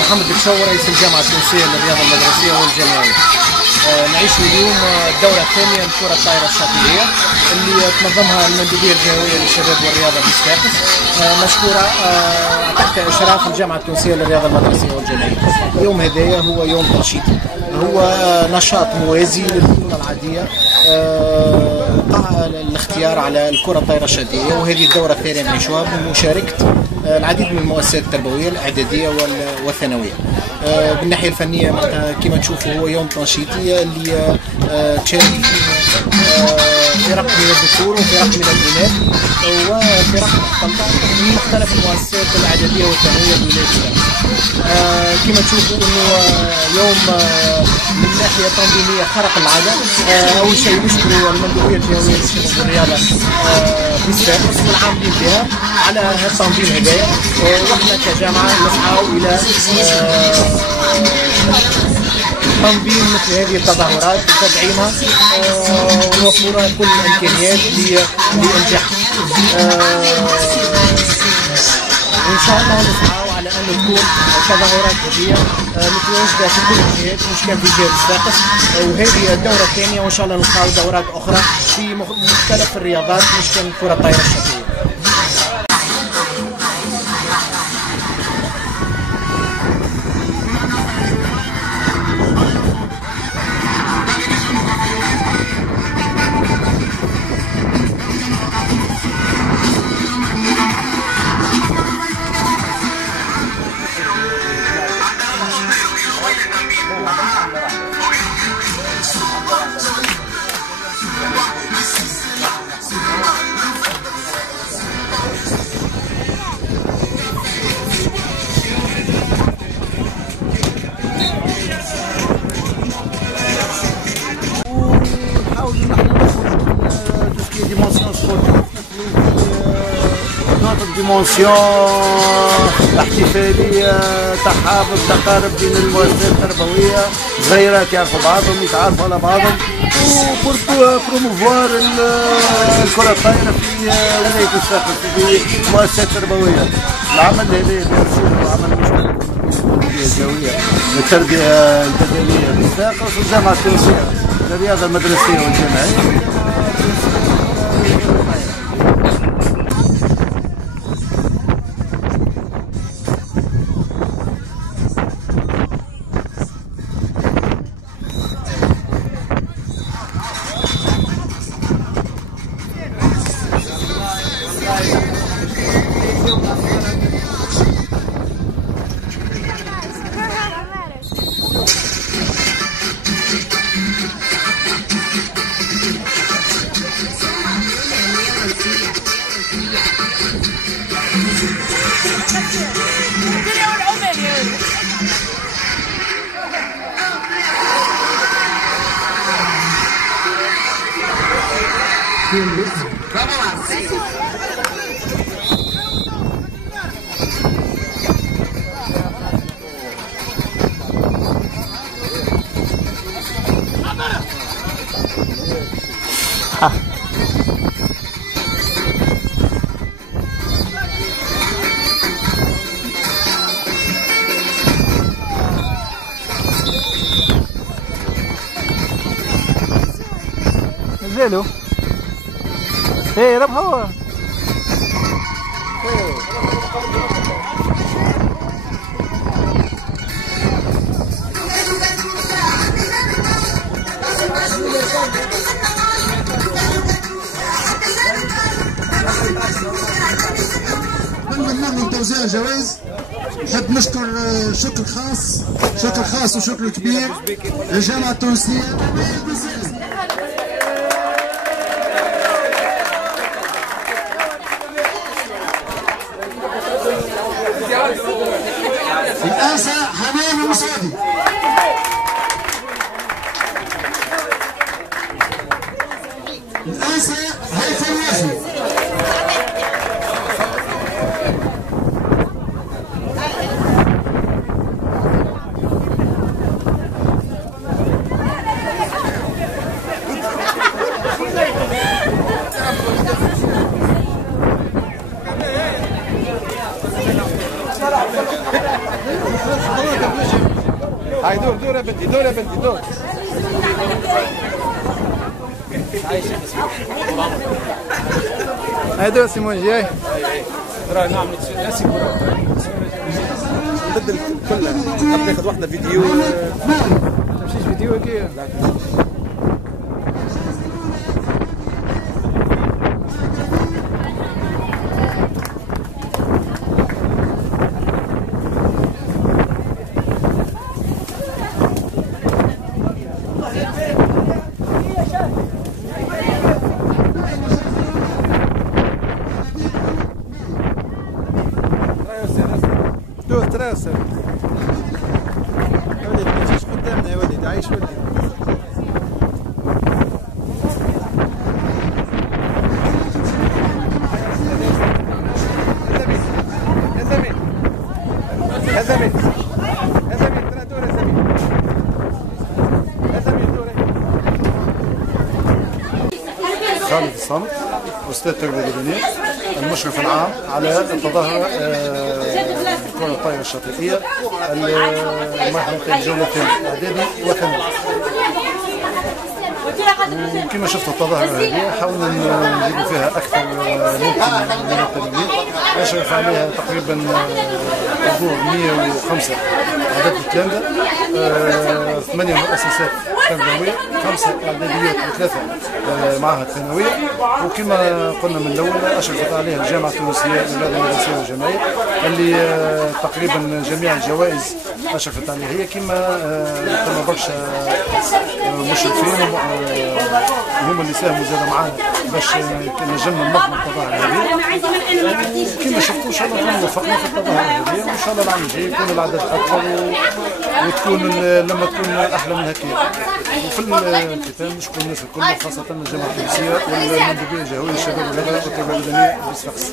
محمد بشور رئيس الجامعة التونسية للرياضة المدرسية والجامعية. نعيش اليوم الدورة الثانية لكرة الطائرة الشاطئية اللي تنظمها المندوبية الجهوية للشباب والرياضة بصفاقس، مشكورة تحت إشراف الجامعة التونسية للرياضة المدرسية والجامعية. اليوم هذايا هو يوم تنشيطي، هو نشاط موازي للبطولة العادية، الاختيار على الكرة الطائرة الشاطئية، وهذه الدورة الثانية نعيشوها بمشاركة العديد من المؤسسات التربوية الإعدادية والثانوية. بالناحية الفنية كما تشوفوا هو يوم تنشيطي اللي تشارك فرق من الذكور وفرق من الإناث وفرق مختلطة من مختلف المؤسسات الإعدادية والثانوية بولاية فاس. كما تشوفوا انه يوم من الناحية التنظيمية خرق العادة. أول شيء نشكر المندوبية الجهوية للشباب والرياضة في صفاقس والعاملين بها على هذا التنظيم هذايا، وإحنا كجامعة نسعى إلى تنظيم مثل هذه التظاهرات وتدعيمها ونوفر كل الامكانيات لانجاحها. وان شاء الله نسعى على ان تكون تظاهرات هذه متواجده في كل الجهات مش كان في جهه صفاقس، وهذه الدوره الثانيه وان شاء الله نلقاو دورات اخرى في مختلف الرياضات مش كان كره الطائره الشاطئيه. ديمونسيون احتفاليه تحابب تقارب بين المؤسسات التربويه، صغيرات يعرفوا بعضهم يتعرفوا على بعضهم، وبورتو بروموفوار الكره الطايره في ولايه صفاقس في المؤسسات التربويه. العمل هذا عمل مشترك الجويه للتربيه البدنيه بصفاقس والجامعه التونسيه للرياضه المدرسيه والجامعيه. زينو ايه ربح هو من توزيع الجوائز نحب نشكر شكر خاص وشكر كبير للجامعة التونسية. الأنسة حنان المصادي، الأنسة هيثم الوافي، هاي دور يا بنتي، دور يا بنتي، دور. هاي دور سيمون جاي. ترى نعمل ناسي كرة. نبدل كلها، ناخذ واحدة فيديو. تمشيش فيديو كي؟ دور تراسل يا وليدي ما تجيش قدامنا يا وليدي عايش وليدي يا زميل يا زميل يا زميل ترى دور يا زميل يا زميل دور خالد الصمت أستاذ التربية اللبنانية المشرف العام على التظاهرة الكرة الطائرة الشاطئية المرحلة الجولة الثانية إعدادي وثانوي. وكما شفت التظاهرة هذه حاولنا نجيب فيها أكثر ممكن من التلاميذ. أشرف عليها تقريبا حضور 105 عدد التلامذة، 8 مؤسسات تربوية، 5 إعداديات و3 معاهد ثانوية. وكما قلنا من الأول أشرفت عليها الجامعة التونسية للرياضة المدرسية والجامعية اللي تقريبا جميع الجوائز أشرفت عليها هي. كما تم برشا مشرفين هم اللي ساهموا زاد معانا باش نجمنا ننظموا التظاهرة هذه. كما شفتوا إن شاء الله نكونوا وفقنا في التظاهرة هذه، وإن شاء الله العام الجاي يكون العدد أكثر وتكون لما تكون أحلى من هكذا. وفي الختام نشكر الناس الكل خاصة الجامعة التونسية والمندوبية الجهوية للشباب والرياضة والتربية اللبنانية بصفاقس.